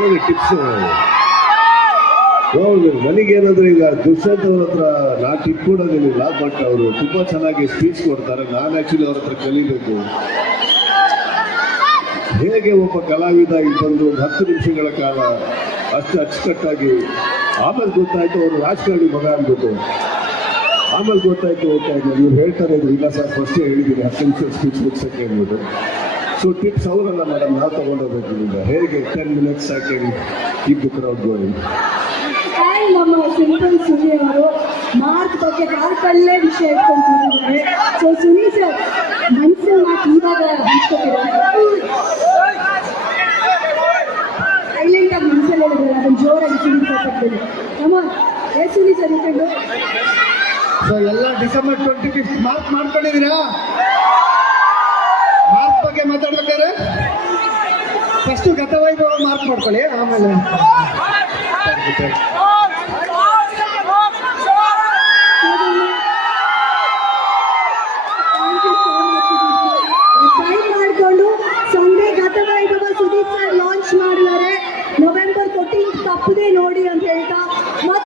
ಹೇಳಿ ಟಿಪ್ಸ್ ನನಗೇನಾದ್ರೆ ಈಗ ದುಷ್ಯಂತ್ ಅವ್ರ ಹತ್ರ ನಾ ಟಿಪ್ ಕೊಡೋದಿಲ್ಲ, ಬಟ್ ಅವರು ತುಂಬಾ ಚೆನ್ನಾಗಿ ಸ್ಪೀಚ್ ಕೊಡ್ತಾರೆ. ನಾನು ಆಕ್ಚುಲಿ ಅವ್ರ ಹತ್ರ ಕಲಿಬೇಕು ಹೇಗೆ ಒಬ್ಬ ಕಲಾವಿದ ಇಲ್ಲಿ ಬಂದು 10 ನಿಮಿಷಗಳ ಕಾಲ ಅಷ್ಟು ಅಚ್ಚುಕಟ್ಟಾಗಿ. ಆಮೇಲೆ ಗೊತ್ತಾಯ್ತು ಅವರು ರಾಜಕಾರಣಿ ಮಗ ಅಂದ್ಬಿಟ್ಟು. ಆಮೇಲೆ ಗೊತ್ತಾಯ್ತು ಇವ್ರು ಹೇಳ್ತಾರೆ ಇಲ್ಲ ಸರ್ ಫಸ್ಟೇ ಹೇಳಿದ್ದೀನಿ 10 ನಿಮಿಷ ಸ್ಪೀಚ್ ಮುಗಿಸಕ್ಕೆ ಅಂದ್ಬಿಟ್ಟು. ಸೊ ಟಿಪ್ಸ್ ಅವರಲ್ಲ ಮೇಡಮ್, ನಾವು ತಗೊಂಡೋಗ್ಬೇಕು ಇಲ್ಲಿಂದ. ಹೇಗೆ 10 minutes hockey keep the crowd going. ನಮ್ಮ ಸಿಂಪಲ್ ಸುನಿ ಅವರು ಮಾರ್ಕ್ ಬಗ್ಗೆ ಹಾಲ್ಕಲ್ಲೇ ವಿಷಯ ಇಟ್ಕೊಂಡಿದ್ದಾರೆ. ಸೊ ಸುನಿ ಸರ್ ಮನಸ್ಸಲ್ಲಿ ಮಾತು ಇವಾಗ ಸೈಲೆಂಟ್ ಆಗಿ ಮನಸ್ಸಲ್ಲಿ ಹೇಳಿದ್ರೆ ಅದನ್ನು ಜೋರಾಗಿ ಸುನಿ ಸರ್ ಕೊಡ್ತೀವಿ. ನಮ್ಮ ಸುನಿ ಸರ್ ಇಟ್ಕೊಂಡು ಸೊ ಎಲ್ಲ ಡಿಸೆಂಬರ್ 25 ಮಾರ್ಕ್ ಮಾಡ್ಕೊಂಡಿದ್ದೀರಾ? ಮಾರ್ಕ್ ಬಗ್ಗೆ ಮಾತಾಡ್ಬೇಕಾದ್ರೆ ಫಸ್ಟ್ ಗತವೈಭವ ಮಾರ್ಕ್ ಮಾಡ್ಕೊಳ್ಳಿ, ಆಮೇಲೆ ಮಾಡಿಕೊಂಡು ಸಂಡೇ ಗತವೈಭವ ಸುದೀಪ್ ಸರ್ ಲಾಂಚ್ ಮಾಡಿದ್ದಾರೆ. November 14 ತಪ್ಪದೆ ನೋಡಿ ಅಂತ ಹೇಳ್ತಾ